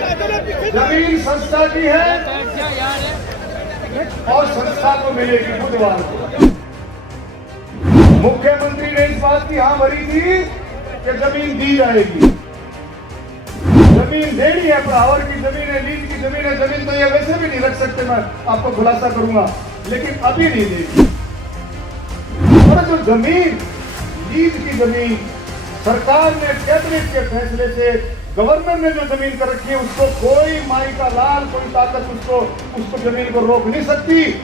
जमीन संस्था की है और संस्था को मिलेगी बुधवार को। मुख्यमंत्री ने इस बात की हाँ भरी थी कि जमीन दी जाएगी। जमीन देनी है, बराबर की जमीन है, लीज की जमीन है। जमीन तो ये वैसे भी नहीं रख सकते, मैं आपको खुलासा करूंगा, लेकिन अभी नहीं देगी। और जो जमीन, लीज की जमीन, सरकार ने कैबिनेट के फैसले से गवर्नर ने जो जमीन कर रखी है, उसको कोई माई का लाल, कोई ताकत उसको जमीन को रोक नहीं सकती।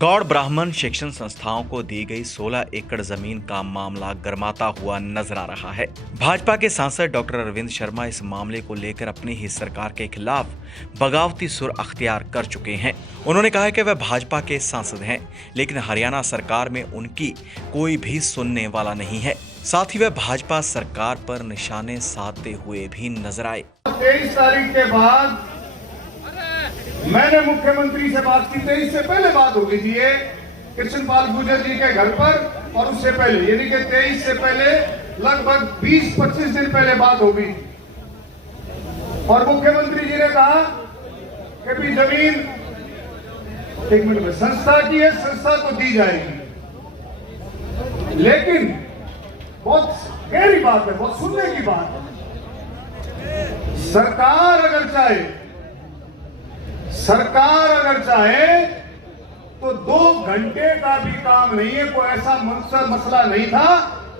गौड़ ब्राह्मण शिक्षण संस्थाओं को दी गई 16 एकड़ जमीन का मामला गर्माता हुआ नजर आ रहा है। भाजपा के सांसद डॉक्टर अरविंद शर्मा इस मामले को लेकर अपनी ही सरकार के खिलाफ बगावती सुर अख्तियार कर चुके हैं। उन्होंने कहा कि वह भाजपा के सांसद हैं, लेकिन हरियाणा सरकार में उनकी कोई भी सुनने वाला नहीं है। साथ ही वह भाजपा सरकार पर निशाने साधते हुए भी नजर आए। 23 तारीख के बाद मैंने मुख्यमंत्री से बात की। 23 से पहले बात हो गई थी ये कृष्णपाल गुर्जर जी के घर पर, और उससे पहले यानी कि 23 से पहले लगभग 20-25 दिन पहले बात हो गई। और मुख्यमंत्री जी ने कहा कि भी जमीन 1 मिनट में संस्था की है, संस्था को दी जाएगी। लेकिन बहुत गहरी बात है, बहुत सुनने की बात है। सरकार अगर चाहे तो 2 घंटे का भी काम नहीं है। कोई ऐसा मसला नहीं था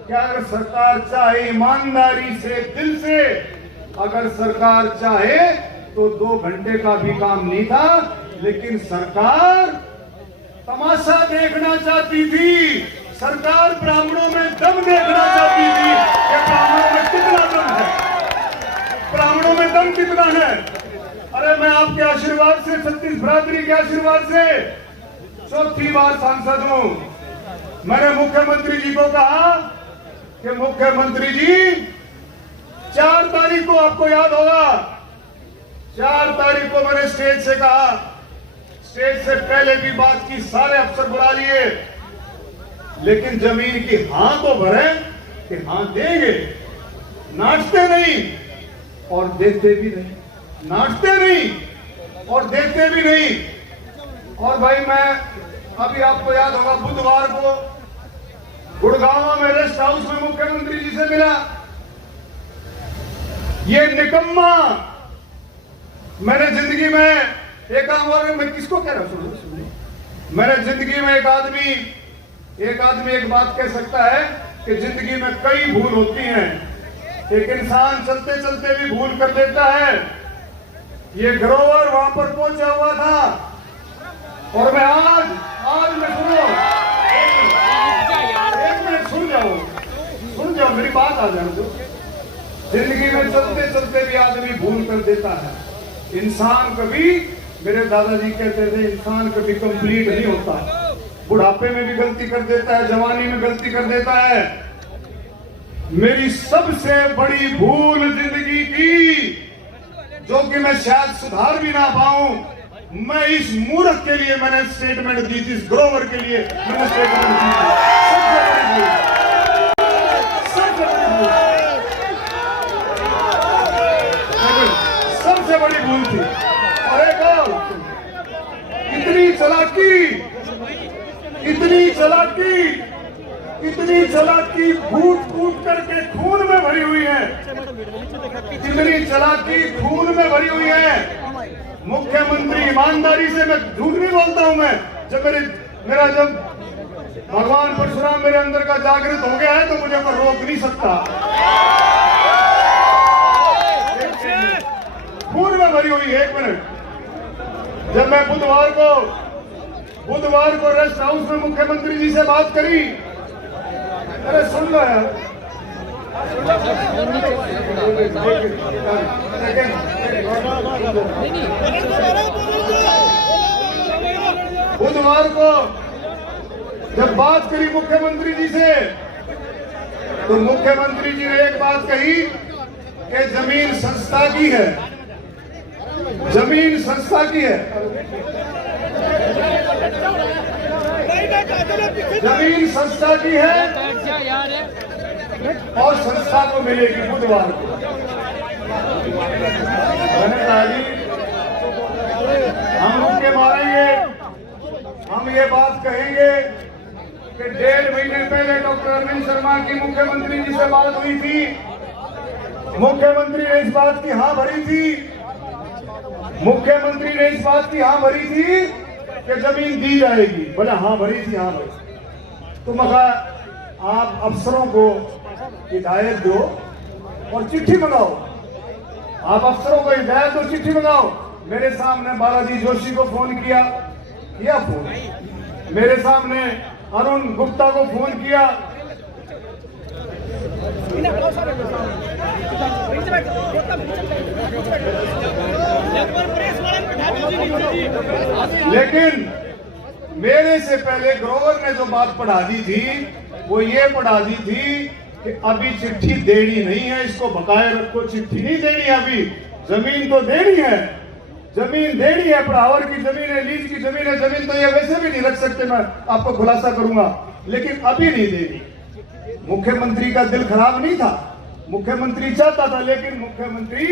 कि अगर सरकार चाहे, ईमानदारी से, दिल से अगर सरकार चाहे तो 2 घंटे का भी काम नहीं था। लेकिन सरकार तमाशा देखना चाहती थी। सरकार ब्राह्मणों में दम देखना चाहती थी कि ब्राह्मणों में कितना दम है, ब्राह्मणों में दम कितना है। अरे मैं आपके आशीर्वाद से, छत्तीस बरादरी के आशीर्वाद से 4थी बार सांसद हूं। मैंने मुख्यमंत्री जी को कहा कि मुख्यमंत्री जी 4 तारीख को, आपको याद होगा, 4 तारीख को मैंने स्टेज से कहा, स्टेज से पहले भी बात की, सारे अफसर बुला लिए, लेकिन जमीन की हां तो भरे कि हां देंगे, नाचते नहीं और देते भी नहीं, नाचते नहीं और देते भी नहीं। और भाई मैं अभी, आपको याद होगा, बुधवार को गुड़गांव में रेस्ट हाउस में मुख्यमंत्री जी से मिला। ये निकम्मा, मैंने जिंदगी में एक और मैं किसको कह रहा हूं, सुनो, मैंने जिंदगी में एक आदमी एक बात कह सकता है कि जिंदगी में कई भूल होती हैं। एक इंसान चलते चलते भी भूल कर देता है। ये ग्रोवर वहां पर पहुंचा हुआ था, और मैं आज मैं सुनो, एक मिनट सुन जाओ, मेरी बात आ जाए। जिंदगी में चलते चलते भी आदमी भूल कर देता है। इंसान कभी, मेरे दादाजी कहते थे, इंसान कभी कंप्लीट नहीं होता। बुढ़ापे में भी गलती कर देता है, जवानी में गलती कर देता है। मेरी सबसे बड़ी भूल जिंदगी की, जो कि मैं शायद सुधार भी ना पाऊं, मैं इस मूर्ख के लिए मैंने स्टेटमेंट दी थी, इस ग्रोवर के लिए मैंने स्टेटमेंट दी थी। सबसे बड़ी भूल थी। और एक और, इतनी चलाकी फूट करके खून में भरी हुई है, इतनी चलाकी खून में भरी हुई है। मुख्यमंत्री, ईमानदारी से, मैं झूठ नहीं बोलता हूं। मैं जब जब भगवान परशुराम मेरे अंदर का जागृत हो गया है तो मुझे कोई रोक नहीं सकता। खून में भरी हुई है। 1 मिनट, जब मैं बुधवार को रेस्ट हाउस में मुख्यमंत्री जी से बात करी, अरे सुन लो यार, बुधवार को जब बात करी मुख्यमंत्री जी से, तो मुख्यमंत्री जी ने एक बात कही कि जमीन संस्था की है, जमीन संस्था की है। जमीन संस्था की है और संस्था को मिलेगी बुधवार को। मैंने कहा जी हम उनके मारेंगे, हम ये बात कहेंगे कि 1.5 महीने पहले डॉक्टर अरविंद शर्मा की मुख्यमंत्री जी से बात हुई थी, मुख्यमंत्री ने इस बात की हाँ भरी थी, मुख्यमंत्री ने इस बात की हाँ भरी थी कि जमीन दी जाएगी। बोला हाँ भरी थी, हाँ भरी। तो मैं कहा आप अफसरों को हिदायत दो और चिट्ठी मंगाओ, आप अफसरों को हिदायत दो, चिट्ठी मंगाओ। मेरे सामने बालाजी जोशी को फोन किया फोन, मेरे सामने अरुण गुप्ता को फोन किया, लेकिन मेरे से पहले ग्रोवर ने जो बात पढ़ा दी थी वो ये पढ़ा दी थी कि अभी चिट्ठी देनी नहीं है, इसको बकाया रखो, चिट्ठी नहीं देनी है, अभी जमीन तो देनी है, जमीन देनी है, पढ़ावर की जमीन है, लीज की जमीन है, जमीन तो ये वैसे भी नहीं रख सकते, मैं आपको खुलासा करूंगा, लेकिन अभी नहीं देनी। मुख्यमंत्री का दिल खराब नहीं था, मुख्यमंत्री चाहता था, लेकिन मुख्यमंत्री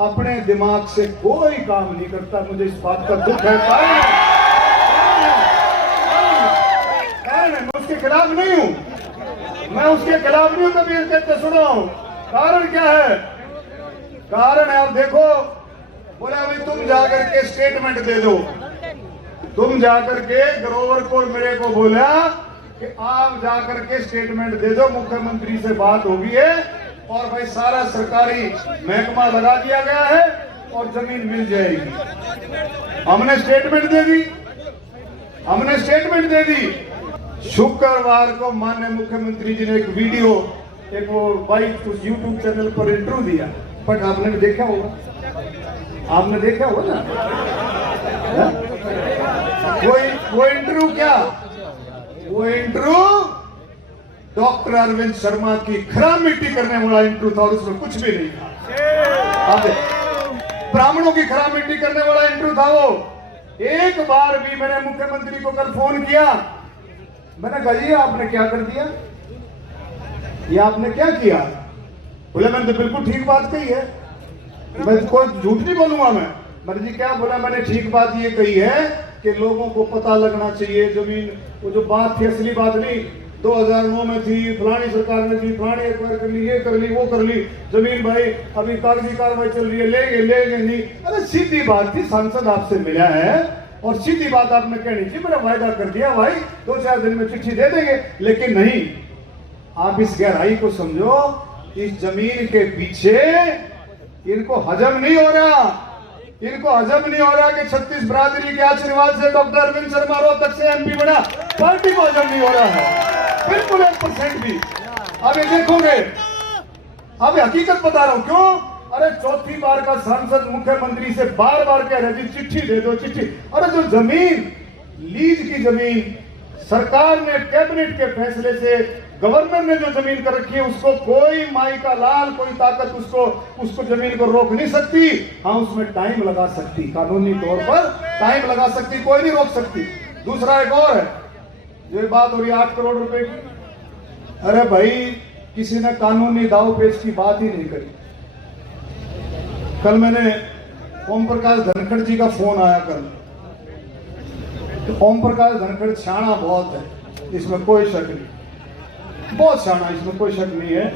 अपने दिमाग से कोई काम नहीं करता। मुझे इस बात का दुख है, मैं उसके खिलाफ नहीं हूं, मैं उसके खिलाफ नहीं हूं, कभी कहते सुनो कारण क्या है, कारण है आप देखो। बोला भाई तुम जाकर के स्टेटमेंट दे दो, तुम जाकर के ग्रोवर को मेरे को बोला कि आप जाकर के स्टेटमेंट दे दो, मुख्यमंत्री से बात होगी है और भाई सारा सरकारी महकमा लगा दिया गया है और जमीन मिल जाएगी। हमने स्टेटमेंट दे दी, हमने स्टेटमेंट दे दी। शुक्रवार को माननीय मुख्यमंत्री जी ने एक वीडियो, एक वो वाइट उस यूट्यूब चैनल पर इंटरव्यू दिया, बट आपने भी देखा होगा, आपने देखा होगा ना वो इंटरव्यू क्या, वो इंटरव्यू डॉक्टर अरविंद शर्मा की खराब मिट्टी करने वाला इंटरव्यू था और उसमें कुछ भी नहीं था। ब्राह्मणों की खराब मिट्टी करने वाला इंटरव्यू था वो। एक बार भी मैंने मुख्यमंत्री को कल फोन किया, मैंने कहा जी आपने क्या कर दिया, ये आपने क्या किया? बोले मैंने तो बिल्कुल ठीक बात कही है, मैं कोई झूठ नहीं बोलूंगा। मैंने जी क्या बोला? मैंने ठीक बात ये कही है कि लोगों को पता लगना चाहिए जमीन, वो जो बात थी असली बात नहीं, 2009 में थी, फलानी सरकार ने थी, फलानी एक्वायर कर ली, ये कर ली, वो कर ली, जमीन भाई अभी कागजी कार्रवाई चल रही है, लेंगे नहीं। अरे सीधी बात थी, सांसद आपसे मिला है और सीधी बात आपने कहनी थी, मैंने वायदा कर दिया भाई 2-4 दिन में चिट्ठी दे देंगे, लेकिन नहीं। आप इस गहराई को समझो, इस जमीन के पीछे इनको हजम नहीं हो रहा, इनको हजम नहीं हो रहा कि 36 बरादरी के आशीर्वाद से डॉक्टर अरविंद शर्मा रोहतक से एमपी बना, पार्टी को हजम नहीं हो रहा है बिल्कुल 1% भी। अब ये देखोगे, अब हकीकत बता रहा हूं क्यों। अरे चौथी बार का सांसद मुख्यमंत्री से बार बार कह रहे थे चिट्ठी दे दो, चिट्ठी। अरे जो जमीन, लीज की जमीन सरकार ने कैबिनेट के फैसले से, गवर्नर ने जो जमीन कर रखी है, उसको कोई माई का लाल, कोई ताकत उसको जमीन को रोक नहीं सकती। हाँ उसमें टाइम लगा सकती, कानूनी तौर पर टाइम लगा सकती, कोई नहीं रोक सकती। दूसरा एक और है, जो बात हो रही है 8 करोड़ रुपए की। अरे भाई किसी ने कानूनी दाव पेच की बात ही नहीं करी। कल मैंने ओम प्रकाश धनखड़ जी का फोन आया कल, तो ओम प्रकाश धनखड़ शाना बहुत है, इसमें कोई शक नहीं, बहुत शाना, इसमें कोई शक नहीं है।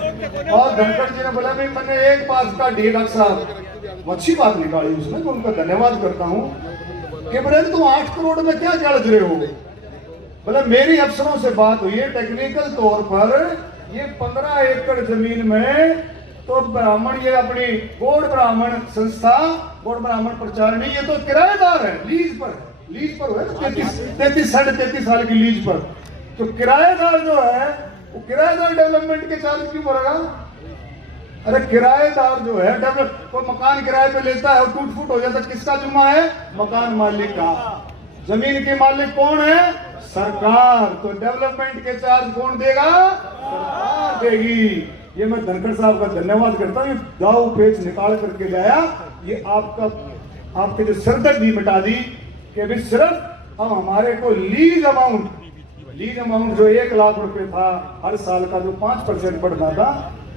और धनखड़ जी ने बोला भाई मैंने एक पास का डॉक्टर साहब अच्छी बात निकाली उसने, तो उनका धन्यवाद करता हूं कि बोले तुम 8 करोड़ में क्या जड़ रहे हो। बोले मेरी अफसरों से बात हुई है, टेक्निकल तौर पर ये 15 एकड़ जमीन में तो ब्राह्मण, ये अपनी गौड़ ब्राह्मण संस्था, गौड़ ब्राह्मण प्रचारणी, ये तो किराएदार है, लीज पर है 33 साढ़े 33 साल की लीज पर। तो किराएदार जो है वो किराएदार डेवलपमेंट के चार्ज क्यों भरेगा? अरे किराएदार जो है डेवलप, कोई मकान किराए पे लेता है और टूट फूट हो जाता है, किसका जुम्मा है? मकान मालिक का। जमीन के मालिक कौन है? सरकार। तो डेवलपमेंट के चार्ज कौन देगा? सरकार देगी। ये मैं धनखड़ साहब का धन्यवाद करता हूँ, दाव पेच निकाल करके लाया, ये आपके जो सरदर्दी मिटा दी कि भी सिर्फ हम हमारे को लीज अमाउंट, लीज अमाउंट जो 1 लाख रुपए था हर साल का, जो 5% बढ़ता था,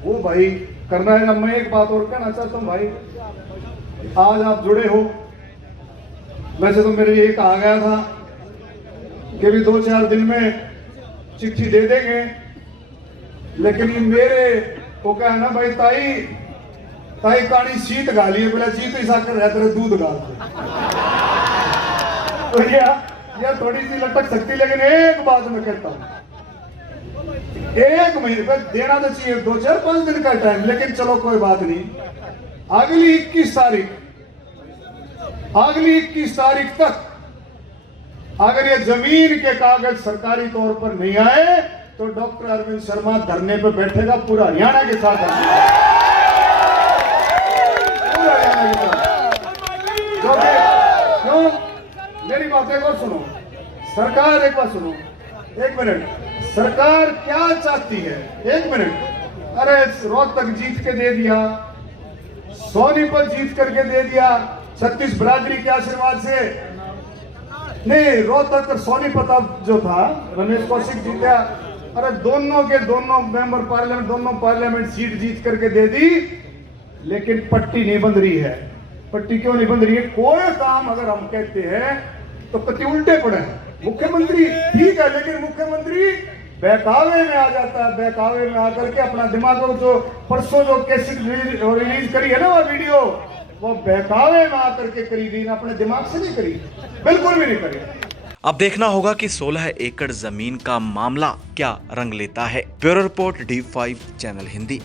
वो भाई करना है ना। मैं एक बात और कहना चाहता हूँ भाई, आज आप जुड़े हो, वैसे तो मेरे ये कहा गया था कि भी 2-4 दिन में चिट्ठी दे देंगे, लेकिन ये मेरे को क्या है ना भाई, ताई कहानी शीत गाली है, बोला शीत ही साकर रहते रहे दूध गालते, तो यह थोड़ी सी लटक सकती, लेकिन एक बात मैं कहता हूं, 1 महीने पर देना तो चाहिए, 2-4-5 दिन का टाइम, लेकिन चलो कोई बात नहीं। अगली 21 तारीख तक अगर ये जमीन के कागज सरकारी तौर पर नहीं आए तो डॉक्टर अरविंद शर्मा धरने पर बैठेगा, पूरा हरियाणा के साथ, पूरा हरियाणा के साथ। क्यों? मेरी बात एक और सुनो, सरकार एक बात सुनो, 1 मिनट, सरकार क्या चाहती है? 1 मिनट, अरे रोहतक जीत के दे दिया, सोनीपत जीत करके दे दिया, छत्तीस बिरादरी के आशीर्वाद से नहीं, रोहतक और सोनीपत अब जो था रमेश कौशिक जीता, अरे दोनों के दोनों मेंबर पार्लियामेंट, दोनों पार्लियामेंट सीट जीत करके दे दी, लेकिन पट्टी नहीं बंध रही है। पट्टी क्यों नहीं बंध रही है? कोई काम अगर हम कहते हैं तो कति उल्टे पड़े हैं। मुख्यमंत्री ठीक है, लेकिन मुख्यमंत्री बहकावे में आ जाता है, बहकावे में आकर के अपना दिमाग को, जो परसों जो कैसेट रिलीज करी है ना वो वीडियो, वो बहकावे में आकर के करी गई ना, अपने दिमाग से नहीं करी, बिल्कुल भी नहीं करी। अब देखना होगा कि 16 एकड़ जमीन का मामला क्या रंग लेता है। Bureau report D5 channel Hindi.